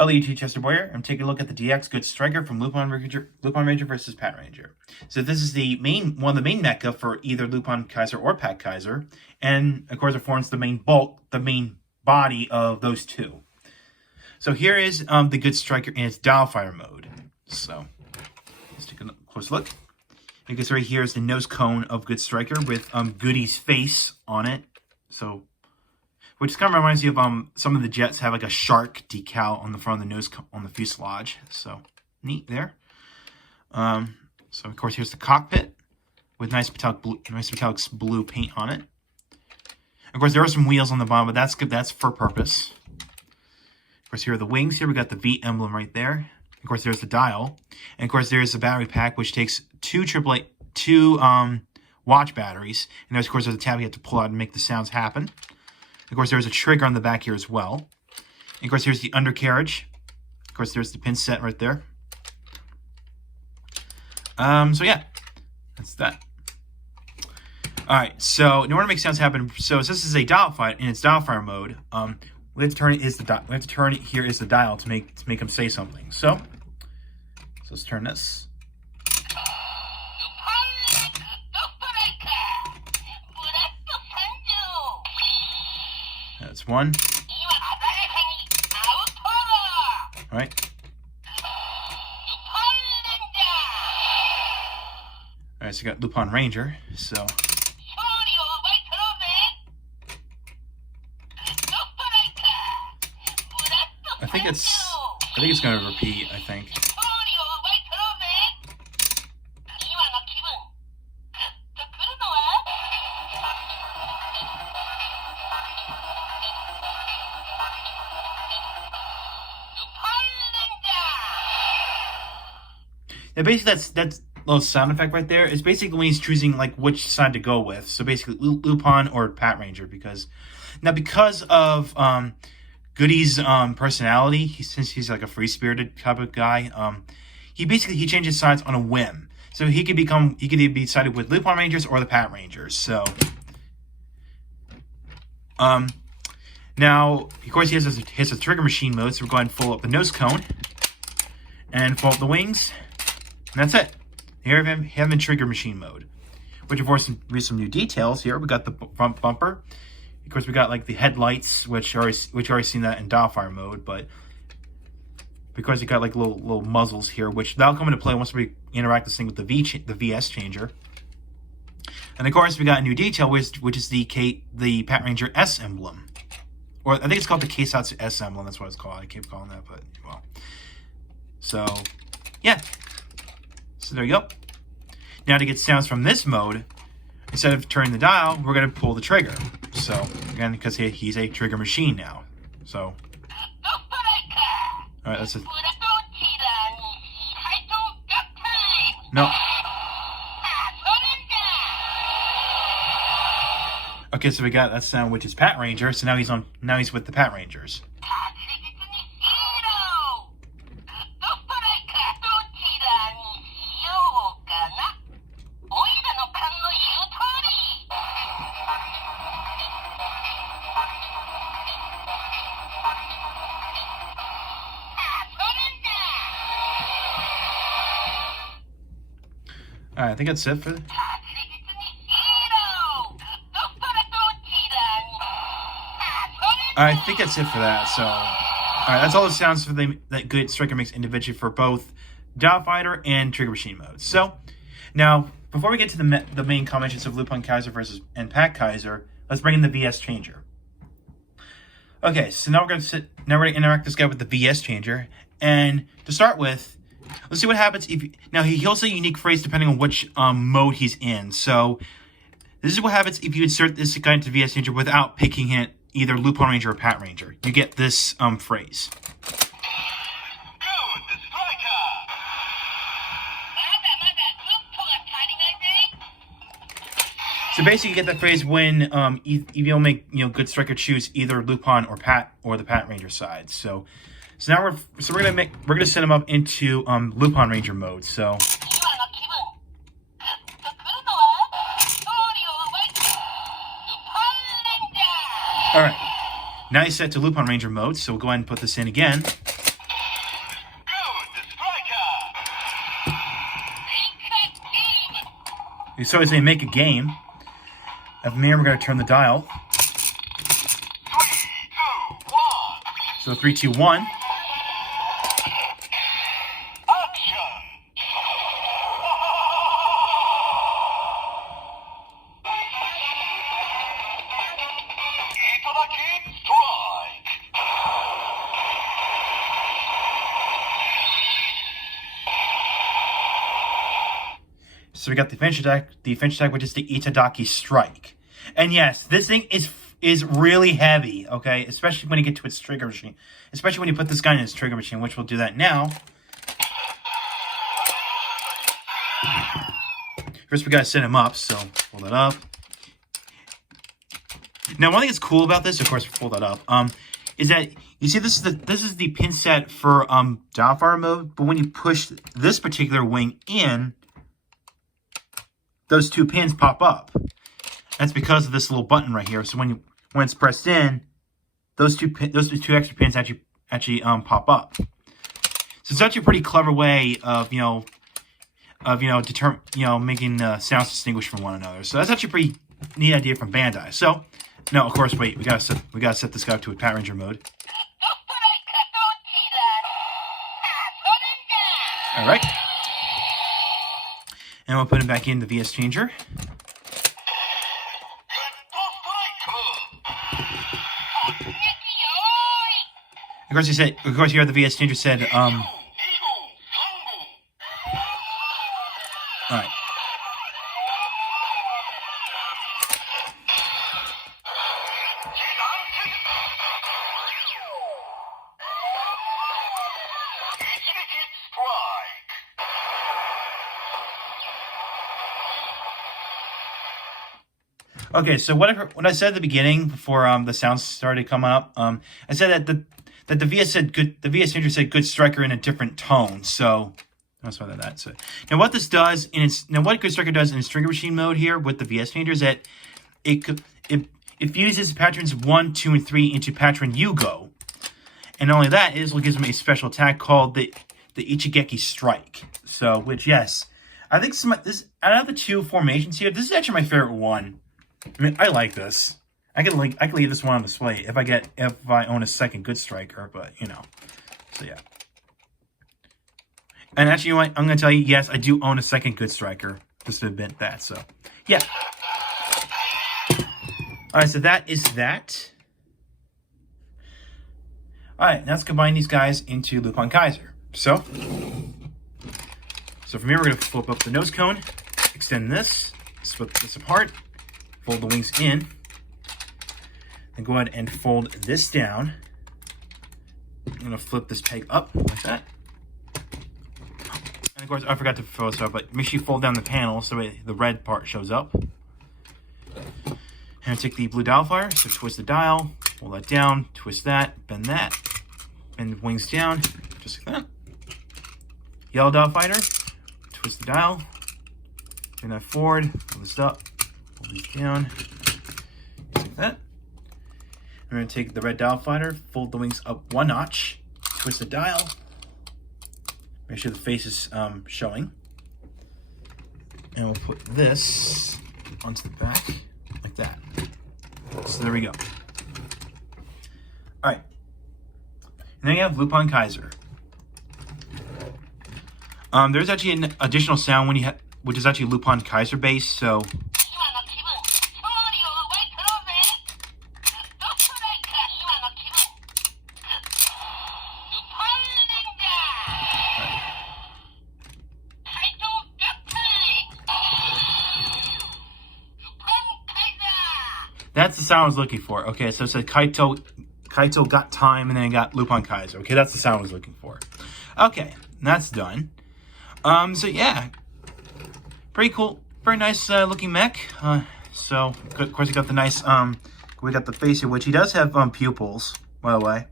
LET Chester Boyer. I'm taking a look at the DX GoodStriker from Lupinranger versus Patranger. So this is the one of the main mecha for either Lupin Kaiser or Pat Kaiser, and of course it forms the main body of those two. So here is the GoodStriker in its Dialfire mode. So let's take a close look. You can see right here is the nose cone of GoodStriker with Goody's face on it. So, which kind of reminds you of some of the jets have like a shark decal on the front of the nose on the fuselage. So neat there. So of course here's the cockpit with nice metallic blue paint on it. Of course there are some wheels on the bottom, but that's good. That's for purpose. Of course here are the wings. Here we got the V emblem right there. Of course there's the dial, and of course there's the battery pack, which takes two watch batteries. And there's, of course, there's a tab you have to pull out and make the sounds happen. Of course, there's a trigger on the back here as well. And of course, here's the undercarriage. Of course, there's the pin set right there. So yeah, that's that. All right, so in order to make sounds happen, so this is a dial fire in its Dialfire mode. We have to turn it here is the dial to make him say something. So let's turn this. That's one. All right. All right, so you got Lupinranger. So. I think it's going to repeat. I think. Yeah, basically that's little sound effect right there. It's basically when he's choosing like which side to go with. So basically Lupin or Patranger, because of Goody's personality, since he's like a free-spirited type of guy, he changes sides on a whim. So he could be sided with Lupinrangers or the Patrangers. So now of course he has a trigger machine mode, so we're going to pull up the nose cone and pull up the wings. And that's it. Here we have in trigger machine mode. Which of course, some new details here. We got the front bumper. Of course, we got like the headlights, which already seen that in Dialfire mode, but because you got like little muzzles here, which that'll come into play once we interact this thing with the VS changer. And of course, we got a new detail, which is the Patranger S emblem, or I think it's called the Keisatsu S emblem. That's what it's called. I keep calling that, but well. So yeah. So there you go. Now to get sounds from this mode, instead of turning the dial, we're going to pull the trigger. So again, because he's a trigger machine now. So all right, that's it. No. Okay, so we got that sound, which is Patranger. So now he's with the Patrangers. Alright, I think that's it for that. So, alright, that's all the sounds for that GoodStriker makes individually for both Dialfighter and Trigger Machine mode. So, now before we get to the main combinations of Lupin Kaiser and Pat Kaiser, let's bring in the VS changer. Okay, so now we're gonna interact this guy with the VS changer, and to start with, let's see what happens now he'll say a unique phrase depending on which mode he's in. So this is what happens if you insert this guy into VS changer without picking it either Lupinranger or Patranger. You get this phrase. So basically, you get that phrase when you'll make GoodStriker choose either Lupin or the Patranger side. So now we're gonna set him up into Lupinranger mode. So all right, now he's set to Lupinranger mode. So we'll go ahead and put this in again. So as they make a game. From here, we're going to turn the dial. So 3, 2, 1. So we got the adventure attack, which is the Itadaki Strike. And yes, this thing is really heavy, okay? Especially when you get to its trigger machine. Especially when you put this guy in its trigger machine, which we'll do that now. First, we gotta set him up, so pull that up. Now, one thing that's cool about this, of course, pull that up, is that you see this is the pin set for Downfire mode, but when you push this particular wing in, those 2 pins pop up. That's because of this little button right here. So when it's pressed in, those two extra pins actually pop up. So it's actually a pretty clever way of making sounds distinguished from one another. So that's actually a pretty neat idea from Bandai. So no, of course, wait, we gotta set this guy up to a Patranger mode. All right. And we'll put him back in the VS Changer. Of course, here the VS Changer said, all right. Okay, so what I said at the beginning before the sounds started coming up, I said that the VS Changer said GoodStriker in a different tone. So that's why that. So now what this does what GoodStriker does in its trigger machine mode here with the VS Changer is that it fuses Patrons 1, 2, and 3 into Patron Yugo, and not only that, it gives them a special attack called the Ichigeki Strike. So which yes, I think this out of the 2 formations here, this is actually my favorite one. I mean, I like this. I can leave this one on display if I own a second GoodStriker, but so yeah. And actually, you know what? I'm gonna tell you, yes, I do own a second GoodStriker. Just to admit that. So yeah. All right, so that is that. All right, now let's combine these guys into Lupin Kaiser. So from here, we're gonna flip up the nose cone, extend this, split this apart, fold the wings in. And go ahead and fold this down. I'm going to flip this peg up like that. And of course, I forgot to throw this up, but make sure you fold down the panel so the red part shows up. And take the blue dial fire, so twist the dial, pull that down, twist that, bend the wings down, just like that. Yellow dial fighter, twist the dial, bring that forward, pull this up, pull these down, just like that. I'm going to take the red dial fighter, fold the wings up 1 notch, twist the dial, make sure the face is showing, and we'll put this onto the back like that. So there we go. All right, and then you have Lupin Kaiser. There's actually an additional sound which is actually Lupin Kaiser based, so. That's the sound I was looking for. Okay, so it said Kaito got time, and then it got Lupin Kaiser. Okay, that's the sound I was looking for. Okay, that's done. So yeah, pretty cool, very nice looking mech. So of course you got the nice we got the face here, which he does have pupils, by the way.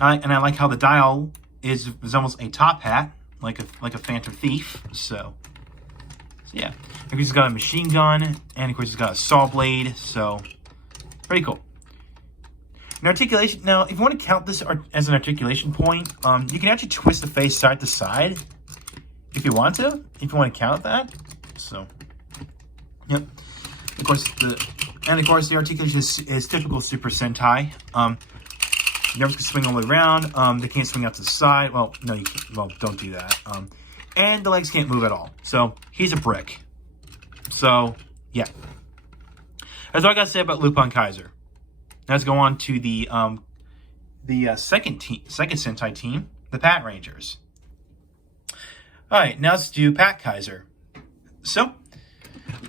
And I like how the dial is almost a top hat, like a Phantom Thief. So yeah. Of course, he's got a machine gun, and of course, he's got a saw blade, so pretty cool. An articulation. Now, if you want to count this as an articulation point, you can actually twist the face side to side if you want to. If you want to count that, so Yep. Of course, the articulation is typical Super Sentai. The arms can swing all the way around. They can't swing out to the side. Well, no, you can't. Well, don't do that. And the legs can't move at all. So he's a brick. So yeah, that's all I got to say about Lupin Kaiser. Let's go on to the second Sentai team, the Patrangers. All right, now let's do Pat Kaiser. So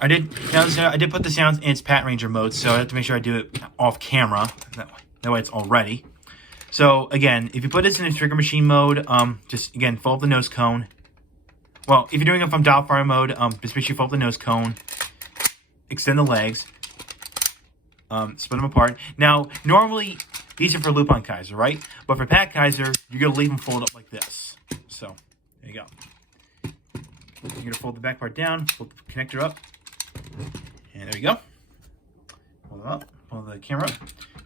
I did put the sounds in its Patranger mode, so I have to make sure I do it off camera. That way it's all ready. So again, if you put this in a trigger machine mode, just again fold the nose cone. Well, if you're doing it from dial fire mode, just make sure you fold the nose cone, extend the legs, split them apart. Now, normally these are for Lupin Kaiser, right? But for Pat Kaiser, you're gonna leave them fold up like this. So there you go. You're gonna fold the back part down, fold the connector up, and there you go. Pull them up, pull the camera up.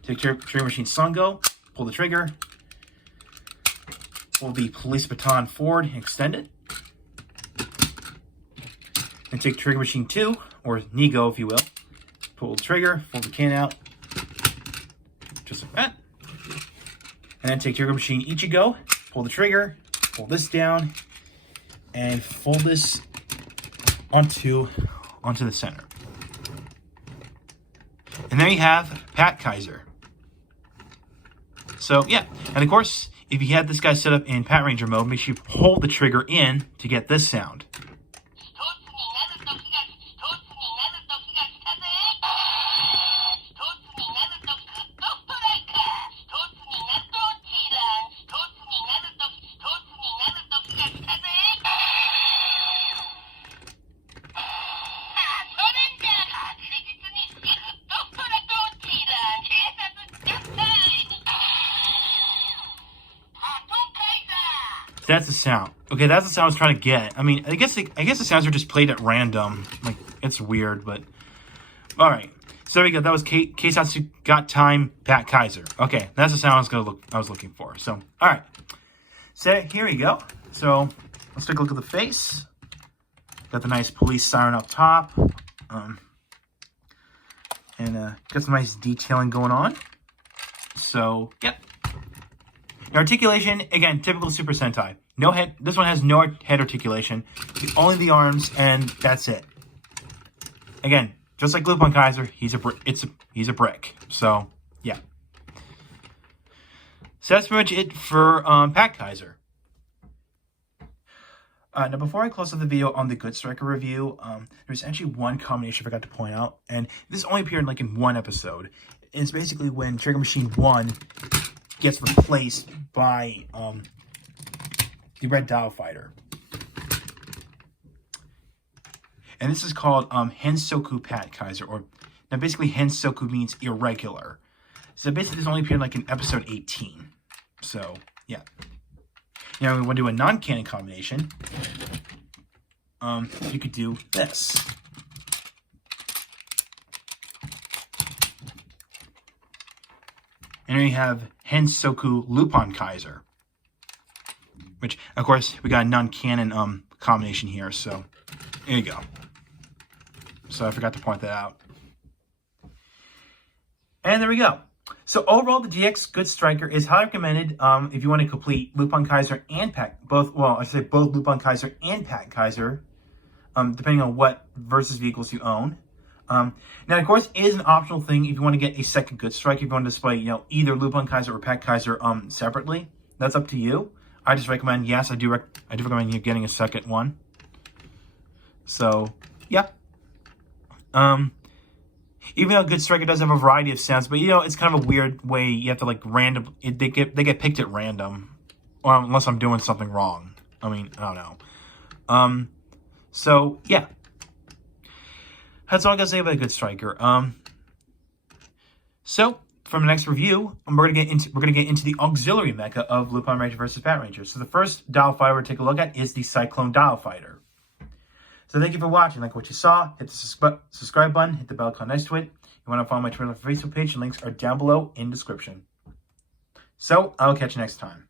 Take trigger machine Songo, pull the trigger, pull the police baton forward and extend it. And take trigger machine 2, or Nigo if you will. Pull the trigger, pull the can out, just like that. And then take trigger machine Ichigo, pull the trigger, pull this down, and fold this onto the center. And there you have Pat Kaiser. So yeah, and of course, if you had this guy set up in Patranger mode, make sure you hold the trigger in to get this sound. That's the sound. Okay, that's the sound I was trying to get. I mean, I guess the sounds are just played at random. Like, it's weird, but all right. So there we go. That was Keisatsu Got Time Pat Kaiser. Okay, that's the sound I was looking for. So all right. So here we go. So let's take a look at the face. Got the nice police siren up top, and got some nice detailing going on. So yeah. Articulation, again, typical Super Sentai. No head. This one has no head articulation. Only the arms, and that's it. Again, just like Lupin Kaiser, he's a brick. So yeah. So that's pretty much it for Pat Kaiser. Now, before I close out the video on the GoodStriker review, there's actually one combination I forgot to point out, and this only appeared like in one episode. It's basically when Trigger Machine 1 gets replaced by the Red Dial Fighter. And this is called Hensoku Pat Kaiser, or now basically Hensoku means irregular. So basically this only appeared like in episode 18. So yeah. Now we want to do a non-canon combination. You could do this. And then you have Hensoku Lupin Kaiser, which, of course, we got a non-canon combination here. So there you go. So I forgot to point that out. And there we go. So overall, the GX GoodStriker is highly recommended if you want to complete Lupin Kaiser and both Lupin Kaiser and Pat Kaiser, depending on what versus vehicles you own. Now, of course, it is an optional thing if you want to get a second GoodStriker, if you want to display, either Lupin Kaiser or Pat Kaiser separately. That's up to you. I just recommend, yes, I do recommend you getting a second one. So, yeah. Even though GoodStriker does have a variety of sounds, but it's kind of a weird way you have to like they get picked at random, or unless I'm doing something wrong. I mean, I don't know. So yeah. That's all I gotta say about GoodStriker. So from the next review, we're gonna get into the auxiliary mecha of Lupinranger versus Patranger. So the first dial fighter we're gonna take a look at is the Cyclone Dial Fighter. So thank you for watching. Like what you saw, hit the subscribe button, hit the bell icon next to it. You want to follow my Twitter and Facebook page, the links are down below in description. So I'll catch you next time.